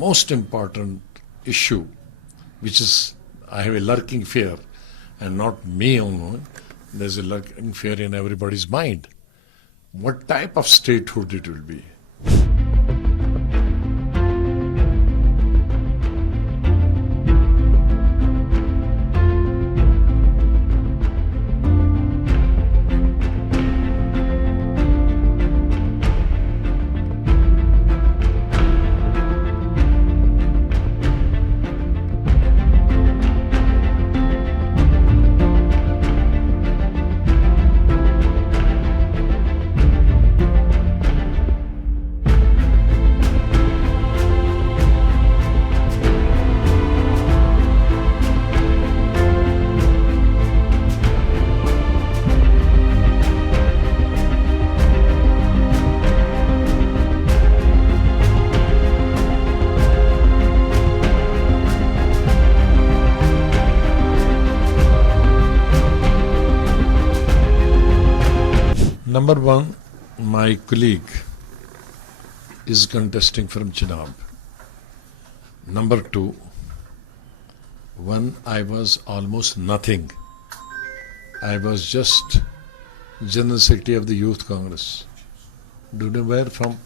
most important issue, which is, I have a lurking fear, and not me only, there's a lurking fear in everybody's mind. What type of statehood it will be? Number one, my colleague is contesting from Chenab. Number two, when I was almost nothing, I was just General Secretary of the Youth Congress. Do you know where from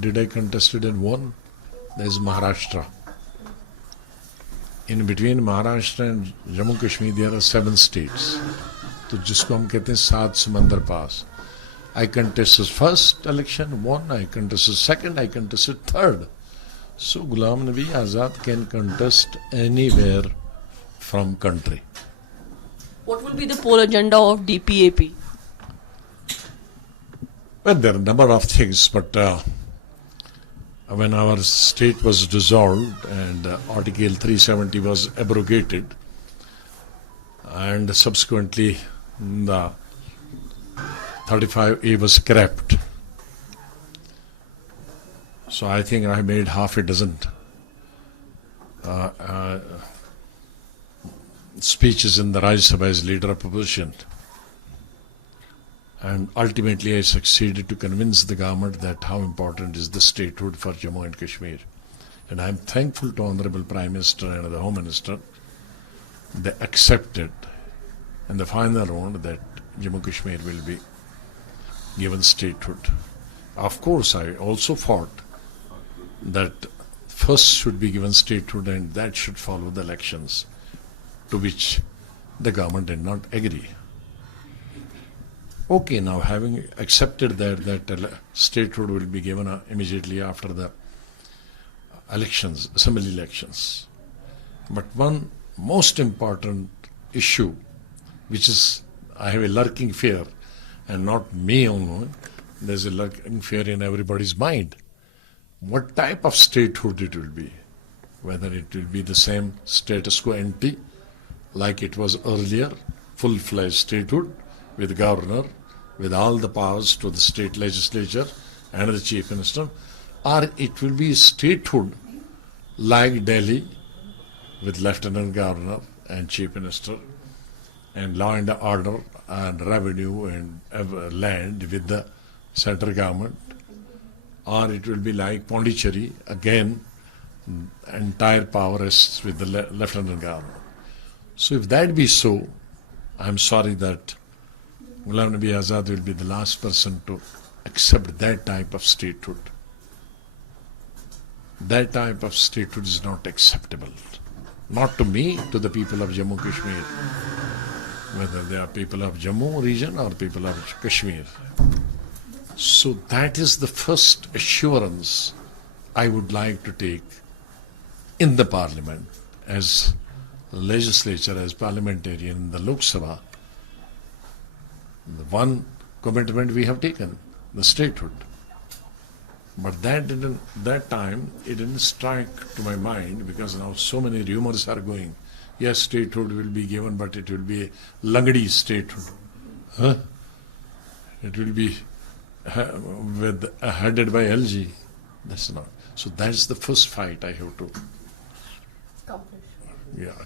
did I contested and won? There is Maharashtra. In between Maharashtra and Jammu Kashmir, there are 7 states. तो जिसको हम कहते हैं 7 समंदर पास. I contested first election, won. I contested second, I contested third. So Ghulam Nabi Azad can contest anywhere from country. What will be the poll agenda of DPAP? Well, there are a number of things, but when our state was dissolved and Article 370 was abrogated, and subsequently the 35A was scrapped. So I think I made half a dozen speeches in the Rajya Sabha as leader of opposition. And ultimately I succeeded to convince the government that how important is the statehood for Jammu and Kashmir. And I am thankful to Honorable Prime Minister and the Home Minister. They accepted in the final round that Jammu Kashmir will be given statehood. Of course, I also fought that first should be given statehood and that should follow the elections, to which the government did not agree. Okay, now having accepted that statehood will be given immediately after the elections, assembly elections. But one most important issue, which is, I have a lurking fear, and not me only, there's a lurking fear in everybody's mind. What type of statehood it will be? Whether it will be the same status quo ante, like it was earlier, full-fledged statehood with governor, with all the powers to the state legislature and the chief minister, or it will be statehood like Delhi with lieutenant governor and chief minister, and law and order and revenue and land with the central government, or it will be like Pondicherry, again entire power rests with the lieutenant governor. So if that be so, I'm sorry that Ghulam Nabi Azad will be the last person to accept that type of statehood. That type of statehood is not acceptable. Not to me, to the people of Jammu Kashmir, whether they are people of Jammu region or people of Kashmir. So that is the first assurance I would like to take in the parliament as legislature, as parliamentarian in the Lok Sabha. The one commitment we have taken, the statehood. But that time it didn't strike to my mind, because now so many rumors are going. Yes, statehood will be given, but it will be a Langadi statehood. Huh? It will be headed by LG. That's not. So that's the first fight I have to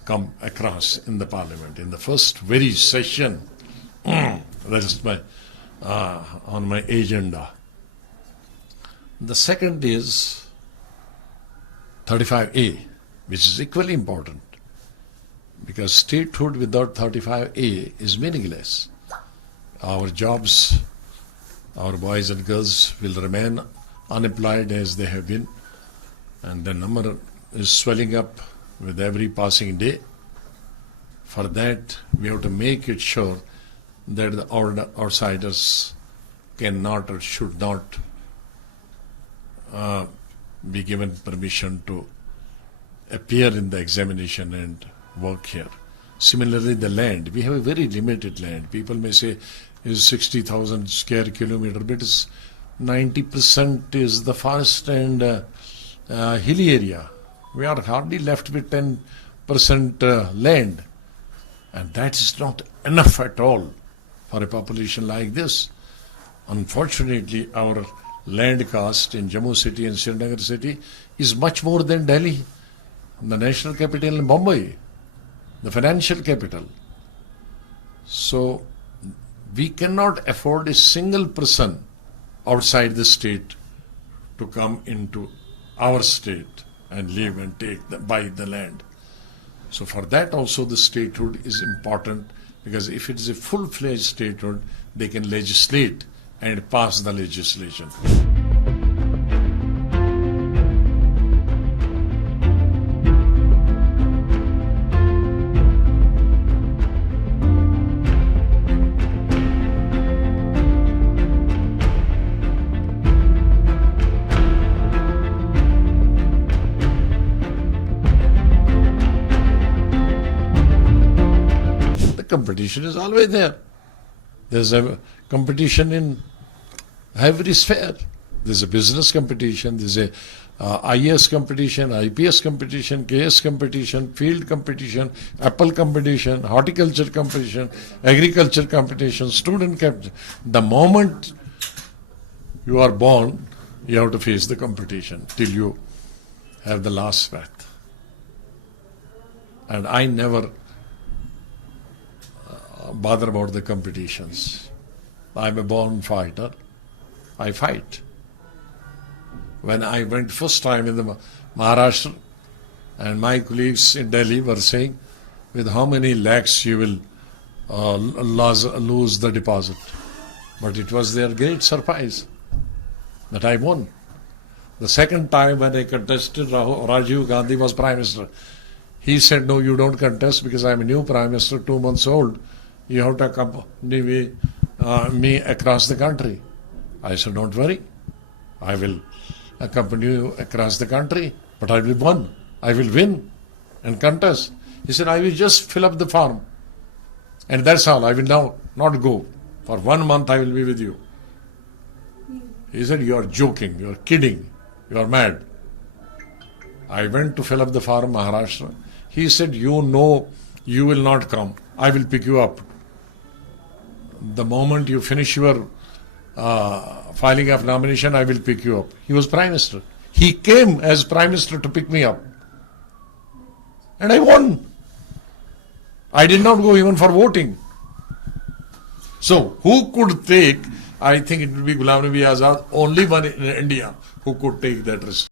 come across in the parliament. In the first very session, that is on my agenda. The second is 35A, which is equally important, because statehood without 35A is meaningless. Our jobs, our boys and girls will remain unemployed as they have been, and the number is swelling up with every passing day. For that, we have to make it sure that the outsiders cannot or should not be given permission to appear in the examination and work here. Similarly, the land. We have a very limited land. People may say is 60,000 square kilometer, but it's 90% is the forest and hilly area. We are hardly left with 10% land, and that is not enough at all for a population like this. Unfortunately, our land cost in Jammu city and Srinagar city is much more than Delhi, the national capital, in Bombay, the financial capital. So we cannot afford a single person outside the state to come into our state and live and buy the land. So for that also the statehood is important, because if it is a full-fledged statehood, they can legislate and pass the legislation. Competition is always there. There's a competition in every sphere. There's a business competition, there's a IAS competition, IPS competition, KS competition, field competition, apple competition, horticulture competition, agriculture competition, student competition. The moment you are born, you have to face the competition till you have the last breath. And I never bother about the competitions. I'm a born fighter. I fight. When I went first time in the Maharashtra, and my colleagues in Delhi were saying, with how many lakhs you will lose the deposit. But it was their great surprise that I won. The second time when I contested, Rajiv Gandhi was Prime Minister. He said, no, you don't contest because I'm a new Prime Minister, 2 months old. You have to accompany me across the country. I said, don't worry. I will accompany you across the country, but I will win. I will win and contest. He said, I will just fill up the form. And that's all. I will now not go. For 1 month I will be with you. He said, you are joking. You are kidding. You are mad. I went to fill up the form, Maharashtra. He said, you know you will not come. I will pick you up. The moment you finish your filing of nomination, I will pick you up. He was Prime Minister. He came as Prime Minister to pick me up. And I won. I did not go even for voting. So, who could take, I think it will be Ghulam Nabi Azad, only one in India who could take that risk.